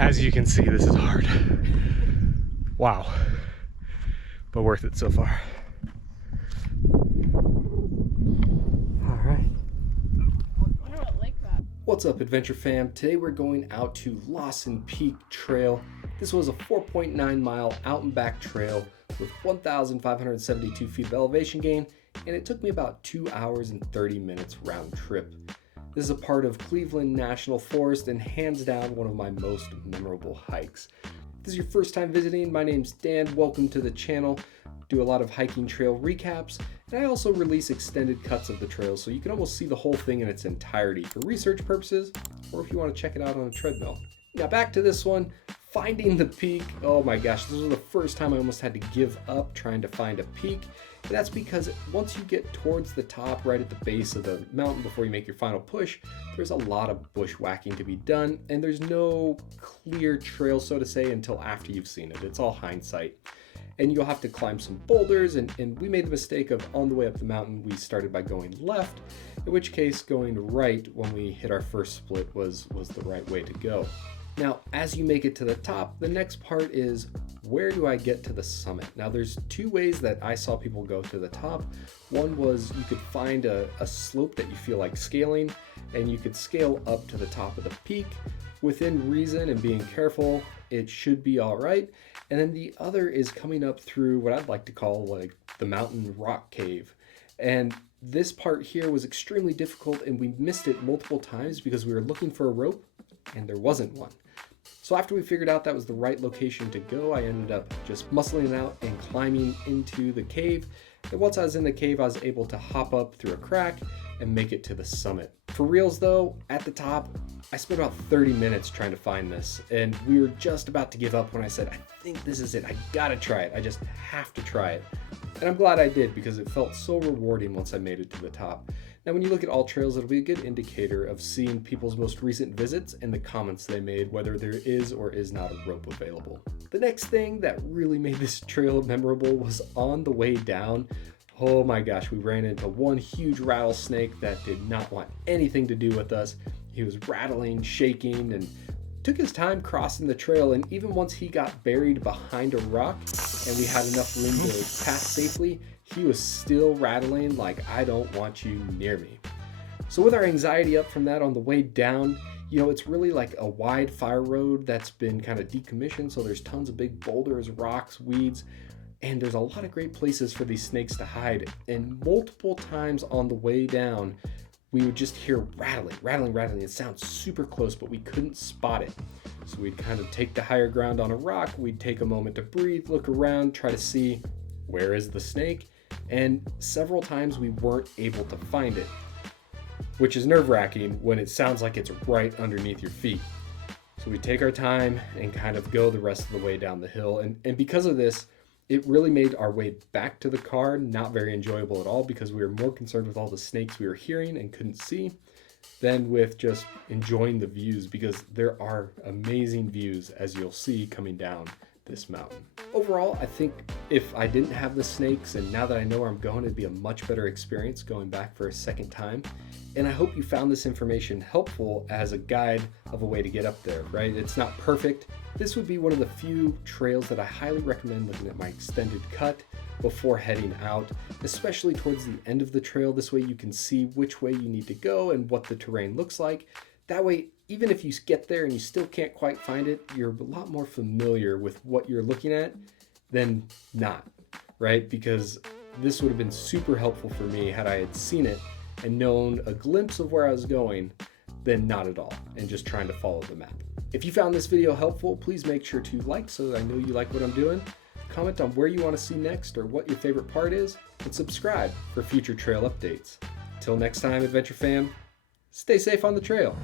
As you can see, this is hard. Wow. But worth it so far. All right. What's up, Adventure Fam? Today we're going out to Lawson Peak Trail. This was a 4.9 mile out and back trail with 1,572 feet of elevation gain, and it took me about 2 hours and 30 minutes round trip. This is a part of Cleveland National Forest and hands down one of my most memorable hikes. If this is your first time visiting, my name's Dan. Welcome to the channel. Do a lot of hiking trail recaps, and I also release extended cuts of the trail so you can almost see the whole thing in its entirety for research purposes, or if you want to check it out on a treadmill. Now back to this one, finding the peak. Oh my gosh, this was the first time I almost had to give up trying to find a peak. And that's because once you get towards the top, right at the base of the mountain before you make your final push, there's a lot of bushwhacking to be done, and there's no clear trail, so to say, until after you've seen it. It's all hindsight. And you'll have to climb some boulders, and we made the mistake of on the way up the mountain, we started by going left, in which case going right when we hit our first split was the right way to go. Now, as you make it to the top, the next part is, where do I get to the summit? Now, there's two ways that I saw people go to the top. One was you could find a slope that you feel like scaling, and you could scale up to the top of the peak. Within reason and being careful, it should be all right. And then the other is coming up through what I'd like to call like the mountain rock cave. And this part here was extremely difficult, and we missed it multiple times because we were looking for a rope and there wasn't one. So after we figured out that was the right location to go, I ended up just muscling out and climbing into the cave. And once I was in the cave, I was able to hop up through a crack and make it to the summit. For reals though, at the top, I spent about 30 minutes trying to find this, and we were just about to give up when I said, I think this is it. I gotta try it. I just have to try it. And I'm glad I did, because it felt so rewarding once I made it to the top. Now, when you look at all trails, it'll be a good indicator of seeing people's most recent visits and the comments they made, whether there is or is not a rope available. The next thing that really made this trail memorable was on the way down. Oh my gosh, we ran into one huge rattlesnake that did not want anything to do with us. He was rattling, shaking, and took his time crossing the trail, and even once he got buried behind a rock and we had enough room to pass safely, he was still rattling like, I don't want you near me. So with our anxiety up from that on the way down, it's really like a wide fire road that's been kind of decommissioned, so there's tons of big boulders, rocks, weeds, and there's a lot of great places for these snakes to hide. And multiple times on the way down, we would just hear rattling. It sounds super close, but we couldn't spot it. So we'd kind of take the higher ground on a rock, we'd take a moment to breathe, look around, try to see where is the snake, and several times we weren't able to find it, which is nerve-wracking when it sounds like it's right underneath your feet. So we take our time and kind of go the rest of the way down the hill, and because of this, it really made our way back to the car not very enjoyable at all, because we were more concerned with all the snakes we were hearing and couldn't see than with just enjoying the views, because there are amazing views, as you'll see coming down this mountain. Overall, I think if I didn't have the snakes, and now that I know where I'm going, it'd be a much better experience going back for a second time. And I hope you found this information helpful as a guide of a way to get up there, right? It's not perfect. This would be one of the few trails that I highly recommend looking at my extended cut before heading out, especially towards the end of the trail. This way you can see which way you need to go and what the terrain looks like. That way, even if you get there and you still can't quite find it, you're a lot more familiar with what you're looking at than not, right? Because this would have been super helpful for me had I had seen it and known a glimpse of where I was going than not at all, and just trying to follow the map. If you found this video helpful, please make sure to like so that I know you like what I'm doing. Comment on where you want to see next or what your favorite part is, and subscribe for future trail updates. Till next time, Adventure Fam, stay safe on the trail.